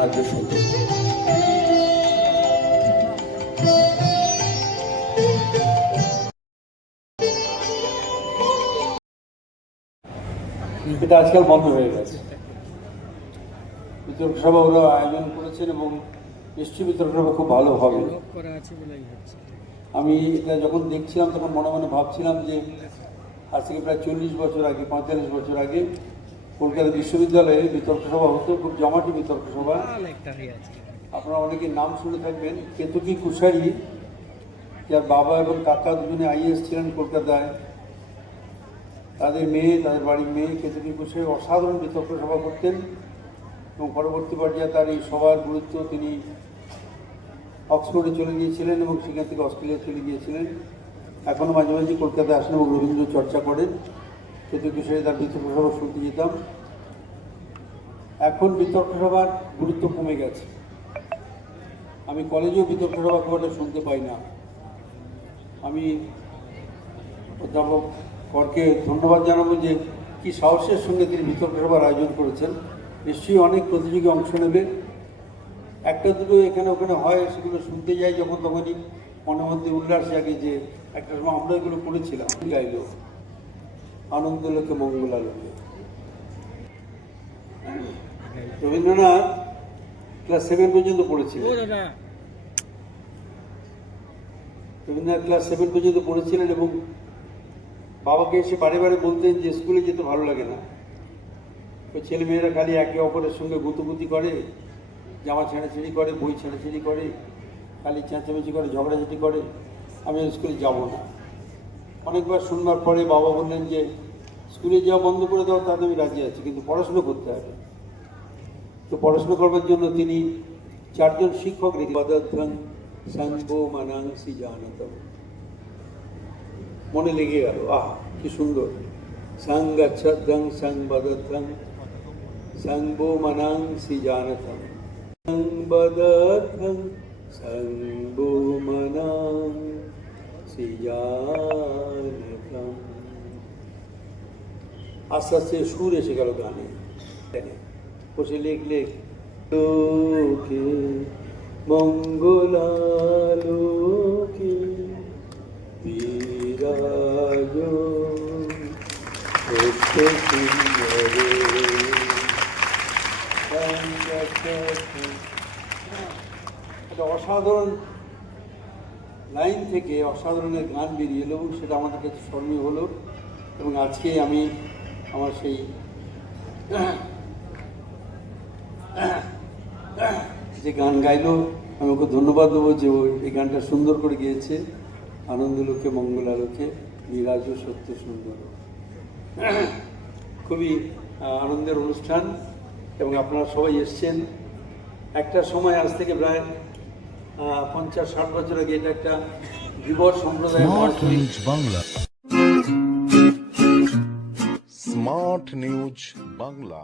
রাজ্য সংগীত এটা আজকাল বন্ধ হয়ে গেছে। বিতর্ক সভা ওরা আয়োজন করেছেন এবং নিশ্চয়ই বিতর্ক সভা খুব ভালো হবে। করা আছে বলেই আমি এটা যখন দেখছিলাম তখন মনে মনে ভাবছিলাম যে আজ থেকে প্রায় চল্লিশ বছর আগে পঁয়তাল্লিশ বছর আগে কলকাতা বিশ্ববিদ্যালয়ে বিতর্ক সভা হতো খুব জমাটি বিতর্ক সভা। আপনারা অনেকে নাম শুনে থাকবেন। কেতুকি কুশারি যার বাবা এবং কাকা দুজনে আইএস ছিলেন কলকাতায়। তাদের মেয়ে তাদের বাড়ির মেয়ে কেতুকি কুশারি অসাধারণ বিতর্ক সভা করতেন এবং পরবর্তী পর্যায়ে তার এই সভার গুরুত্ব তিনি অক্সফোর্ডে চলে গিয়েছিলেন এবং সেখান থেকে অস্ট্রেলিয়া চলে গিয়েছিলেন। এখনও মাঝে মাঝে কলকাতায় আসেন এবং রবীন্দ্র চর্চা করেন। কেতকী কুশারি তার বিতর্ক সভা শুনতে যেতাম এখন বিতর্ক সভার গুরুত্ব কমে গেছে। আমি কলেজেও বিতর্ক সভা খুব একটা শুনতে পাই না। আমি অধ্যাপক করকে ধন্যবাদ জানাব যে কি সাহসের সঙ্গে তিনি বিতর্ক সভার আয়োজন করেছেন। নিশ্চয়ই অনেক প্রতিযোগী অংশ নেবে। একটা দুটো এখানে ওখানে হয়, সেগুলো শুনতে যাই যখন তখনই মনে মধ্যে উল্লাস জাগে যে একটা সময় আমরা এগুলো করেছিলাম। গাইল আনন্দ লোকে মঙ্গলা লোকে রবীন্দ্রনাথ ক্লাস সেভেন পর্যন্ত পড়েছিলেন। রবীন্দ্রনাথ ক্লাস সেভেন পর্যন্ত পড়েছিলেন এবং বাবাকে এসে বারে বারে বলতেন যে স্কুলে যেতে ভালো লাগে না। ওই ছেলেমেয়েরা খালি একে অপরের সঙ্গে গুতুগুতি করে জামা ছেঁড়াছেড়ি করে বই ছেঁড়াছেড়ি করে খালি চেঁচামেচি করে ঝগড়াঝাটি করে। আমি স্কুলে যাব না। অনেকবার শুনবার পরে বাবা বললেন যে, স্কুলে যাওয়া বন্ধ করে দাও তাতে আমি রাজি আছি, কিন্তু পড়াশুনো করতে হবে। তো পড়াশোনা করবার জন্য তিনি চারজন শিক্ষক মানাংসি জানতম মনে লেগে গেল, আহ, কি সুন্দর। সাঙ্গাচ্ছদং সংবদথং সংবো মানাংসি জানতম সংবদথং সংবো জানতম আস্তে আস্তে সুর এসে গেল গানে। বসে লেখ লেখ। লোকে মঙ্গলালোকে অসাধারণ লাইন থেকে অসাধারণের গান বেরিয়ে এলো, সেটা আমাদের কাছে স্মরণীয় হলো। এবং আজকে আমি আমার সেই যে গান গাইলো আমি ওকে ধন্যবাদ দেবো যে ও এই গানটা সুন্দর করে গিয়েছে। আনন্দলোকে মঙ্গলালোকে বিরাজ সত্য সুন্দর। খুবই আনন্দের অনুষ্ঠান এবং আপনারা সবাই এসছেন। একটা সময় আজ থেকে প্রায় পঞ্চাশ ষাট বছর আগে এটা একটা বিবর সম্প্রদায়ের বাংলা স্মার্ট নিউজ বাংলা।